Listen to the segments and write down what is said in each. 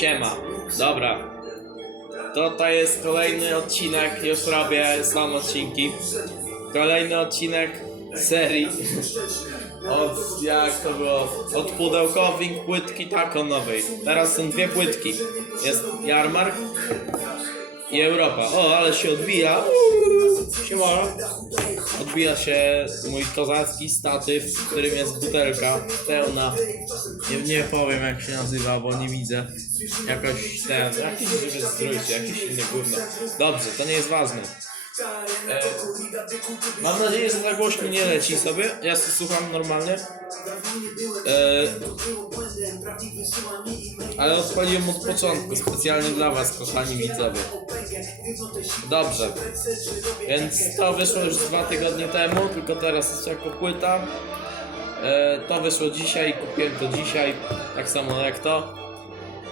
Siema. Dobra. To to jest kolejny odcinek, już robię sam odcinki. Kolejny odcinek serii. Od jak to było? Od płytki takonowej. Teraz są dwie płytki. Jest Jarmark i Europa. O, ale się odbija. Siema. Odbija się mój kozacki statyw, w którym jest butelka pełna. Nie, nie powiem jak się nazywa, bo nie widzę. Jakoś ten, jakiś żywy zdrójcie, jakieś inne gówno. Dobrze, to nie jest ważne. E, mam nadzieję, że za głośno nie leci sobie. Ja słucham normalnie. E, ale odpaliłem od początku, specjalnie dla was, kochani widzowie. Dobrze. Więc to wyszło już dwa tygodnie temu, tylko teraz jest jako płyta. E, to wyszło dzisiaj, kupiłem to dzisiaj, tak samo jak to.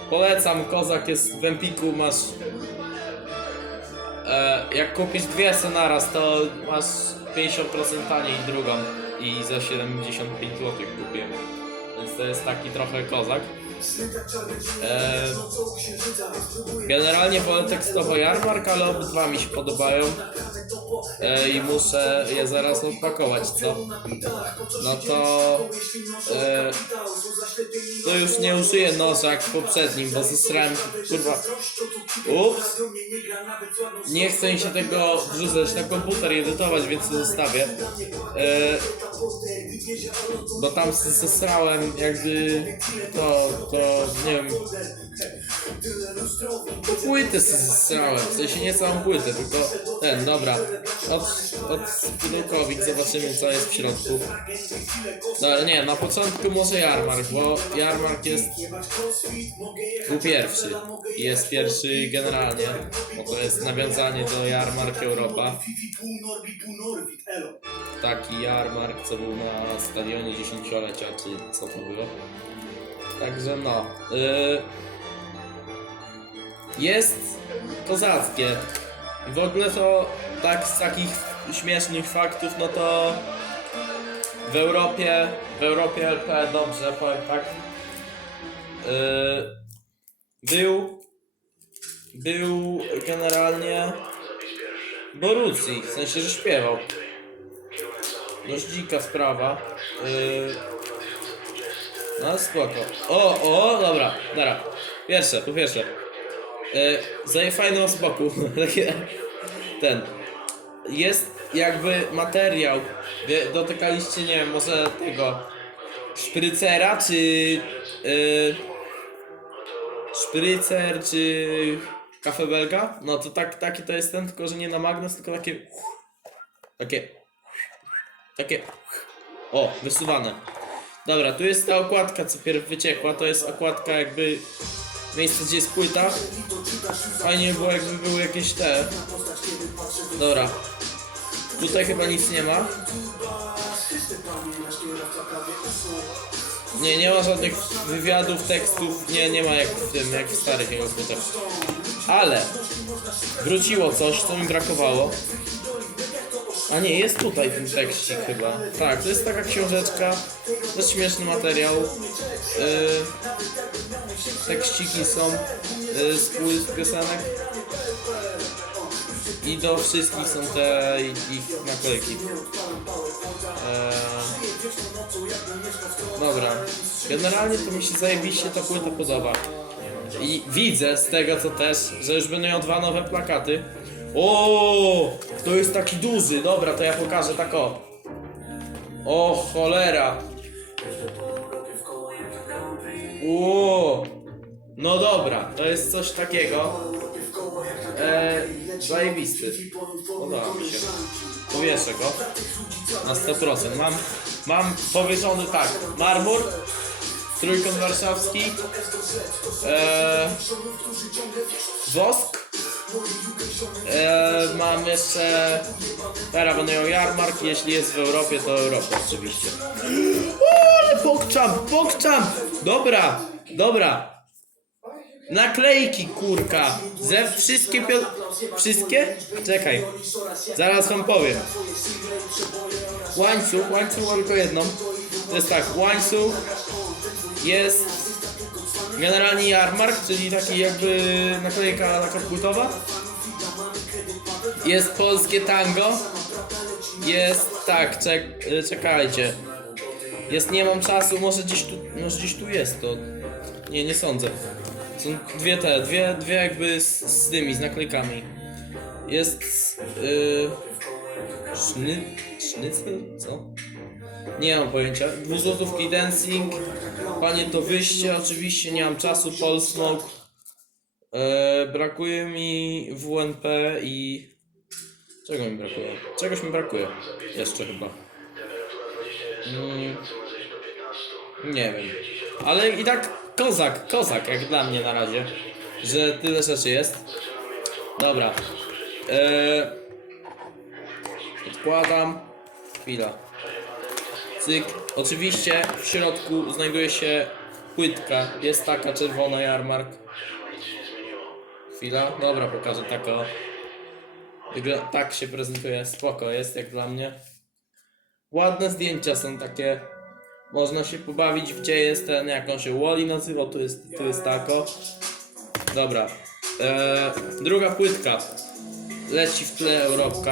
Polecam, kozak jest w Empiku, masz... E, jak kupisz dwie se naraz, to masz 50% taniej drugą i za 75 zł kupiłem. Więc to jest taki trochę kozak. E, generalnie wolę tekstowo jarmark, ale obydwa mi się podobają. E, I muszę je zaraz odpakować, co? No to... E, to już nie użyję noża jak w poprzednim, bo zesrałem kurwa... Ups! Nie chcę mi się tego wrzucać na komputer i edytować, więc to zostawię. E, bo tam zesrałem jakby to, to nie wiem. Płytę z- zesrałem, w sensie nie całą płytę, tylko ten, dobra. Od, od zobaczymy co jest w środku. No nie, na początku może jarmark, bo jarmark jest był pierwszy. Jest pierwszy generalnie, bo to jest nawiązanie do jarmark Europa. Taki jarmark, co był na stadionie dziesięciolecia, czy co to było. Także no. y, jest kozackie. I w ogóle to tak z takich śmiesznych faktów, no to w Europie, w Europie LP, dobrze powiem tak, y, był, był generalnie Borucci, w sensie, że śpiewał. Dość dzika sprawa. Yy... No spoko. O, o, dobra, dobra. Pierwsze, po pierwsze. Yy, fajną z boku. Ten. Jest jakby materiał. Dotykaliście, nie wiem, może tego szprycera, czy yy, szprycer, czy kafe belga? No to tak, taki to jest ten, tylko że nie na magnes, tylko takie takie takie o, wysuwane. Dobra, tu jest ta okładka, co pierw wyciekła. To jest okładka jakby miejsce, gdzie jest płyta. Fajnie było, jakby były jakieś te. Dobra. Tutaj chyba nic nie ma. Nie, nie ma żadnych wywiadów, tekstów. Nie, nie ma jak w tym, jak w starych jego płytach. Ale wróciło coś, co mi brakowało. A nie, jest tutaj ten tekstik chyba. Tak, to jest taka książeczka, dość śmieszny materiał. Yy, tekściki są yy, z płyt piosenek. I do wszystkich są te ich naklejki. Eee, dobra. Generalnie to mi się zajebiście ta płyta podoba. I widzę z tego co też, że już będą dwa nowe plakaty. O, to jest taki duży. Dobra, to ja pokażę tak o. O, cholera. O, no dobra, to jest coś takiego. E, zajebisty. Podoba mi się. Powieszę go. Na 100%. Mam, mam powieszony tak. Marmur. Trójkąt warszawski. E, wosk. E, mam jeszcze. Teraz miał jarmark. Jeśli jest w Europie, to Europa oczywiście. O, ale pokczam, pokczam! Dobra, dobra. Naklejki, kurka. Ze wszystkie pio... Wszystkie? Czekaj. Zaraz wam powiem. Łańcuch, łańcuch mam tylko jedną. To jest tak, łańcuch jest Generalnie Jarmark, czyli taki jakby naklejka taka płytowa. Jest polskie tango. Jest tak, czek, czekajcie. Jest nie mam czasu, może gdzieś tu, może gdzieś tu jest to. Nie, nie sądzę. Są dwie te, dwie, dwie jakby z, z tymi, z naklejkami. Jest yy, szny, sznycel? Co? Nie mam pojęcia. Dwuzłotówki dancing. Panie to wyjście, oczywiście nie mam czasu. Paul Smoke. E, brakuje mi WNP i. Czego mi brakuje? Czegoś mi brakuje. Jeszcze chyba. Mm, nie wiem. Ale i tak kozak, kozak jak dla mnie na razie. Że tyle rzeczy jest. Dobra. E, odkładam. Chwila. Cyk. Oczywiście w środku znajduje się płytka. Jest taka czerwona jarmark. Chwila. Dobra, pokażę tak. Wygl- tak się prezentuje. Spoko jest jak dla mnie. Ładne zdjęcia są takie. Można się pobawić, gdzie jest ten, jak on się Wally nazywał, tu jest, tu jest tako. Dobra. Eee, druga płytka. Leci w tle Europka.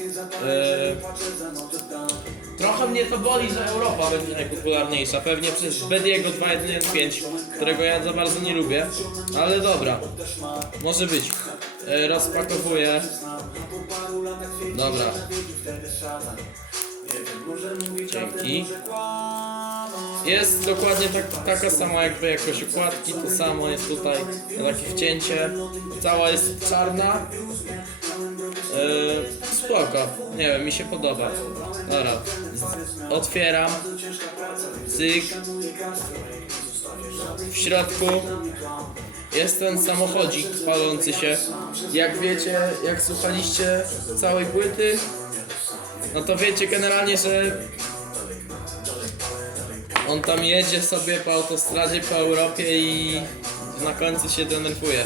Eee, trochę mnie to boli, że Europa będzie najpopularniejsza. Pewnie przez Bediego 2115, którego ja za bardzo nie lubię. Ale dobra. Może być. Eee, rozpakowuję. Dobra. Dzięki. Jest dokładnie tak, taka sama jakby jakoś układki, to samo jest tutaj, takie wcięcie. Cała jest czarna. Yy, spoko, nie wiem, mi się podoba. Dobra, otwieram. Cyk. W środku jest ten samochodzik palący się. Jak wiecie, jak słuchaliście całej płyty, no to wiecie generalnie, że on tam jedzie sobie po autostradzie, po Europie i na końcu się denerwuje.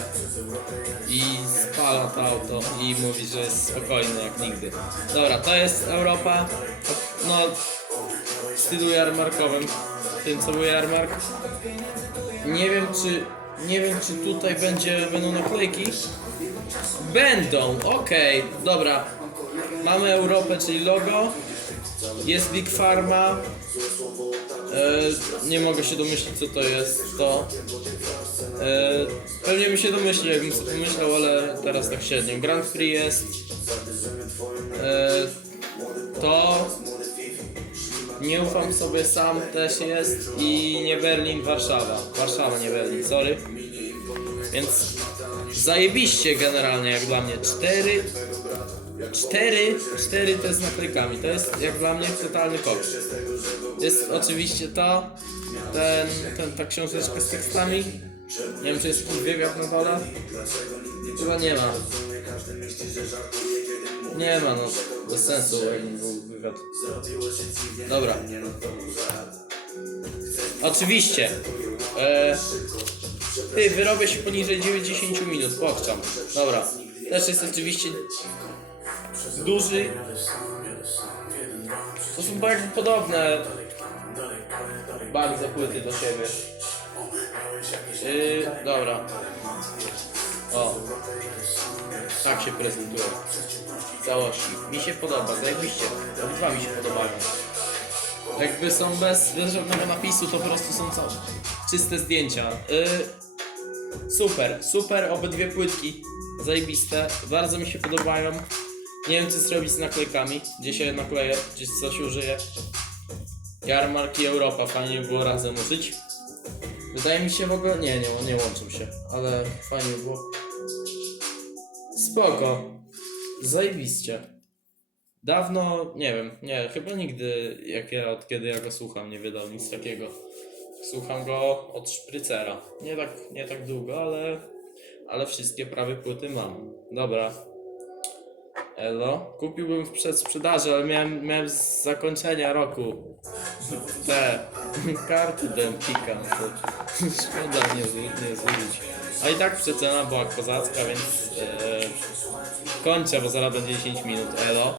I spala to auto i mówi, że jest spokojny jak nigdy. Dobra, to jest Europa. No, w stylu jarmarkowym. Tym co był jarmark. Nie wiem czy. Nie wiem czy tutaj będzie, będą naklejki. Będą, okej, dobra. Mamy Europę, czyli logo. Jest Big Pharma. E, nie mogę się domyślić co to jest to. E, pewnie bym się domyślił jakbym sobie pomyślał, ale teraz tak średnio. Grand Prix jest. E, to. Nie ufam sobie sam też jest i nie Berlin, Warszawa. Warszawa, nie Berlin, sorry. Więc zajebiście generalnie jak dla mnie. Cztery Cztery, cztery te z naklejkami. To jest jak dla mnie totalny koks. Jest oczywiście to, ten, ten, ta książeczka z tekstami. Nie wiem, czy jest jakiś wywiad na dole. Chyba nie ma. Nie ma, no. Bez sensu, jakby był wywiad. Dobra. Oczywiście. E, ty, wyrobię się poniżej 90 minut, pokczam. Dobra. Też jest oczywiście duży. To są bardzo podobne bardzo płyty do siebie. Yy, dobra. O. Tak się prezentuje. W całości. Mi się podoba, zajebiście. Obydwa mi się podobają. Jakby są bez, bez żadnego napisu, to po prostu są co? Czyste zdjęcia. Yy, super, super, obydwie płytki. Zajebiste. Bardzo mi się podobają. Nie wiem co zrobić z naklejkami. Gdzie się nakleję, gdzieś coś użyję. Jarmark i Europa, fajnie by było razem użyć. Wydaje mi się w ogóle. Nie, nie, nie łączą się, ale fajnie by było. Spoko. Zajebiście. Dawno, nie wiem, nie, chyba nigdy, jak ja, od kiedy ja go słucham, nie wydał nic takiego. Słucham go od szprycera. Nie tak, nie tak długo, ale, ale wszystkie prawie płyty mam. Dobra. Elo. Kupiłbym w przedsprzedaży, ale miałem, miałem z zakończenia roku. Te karty Dempika. Szkoda nie, nie zużyć. A i tak przecena była kozacka, więc e, kończę, bo zaraz będzie 10 minut. Elo.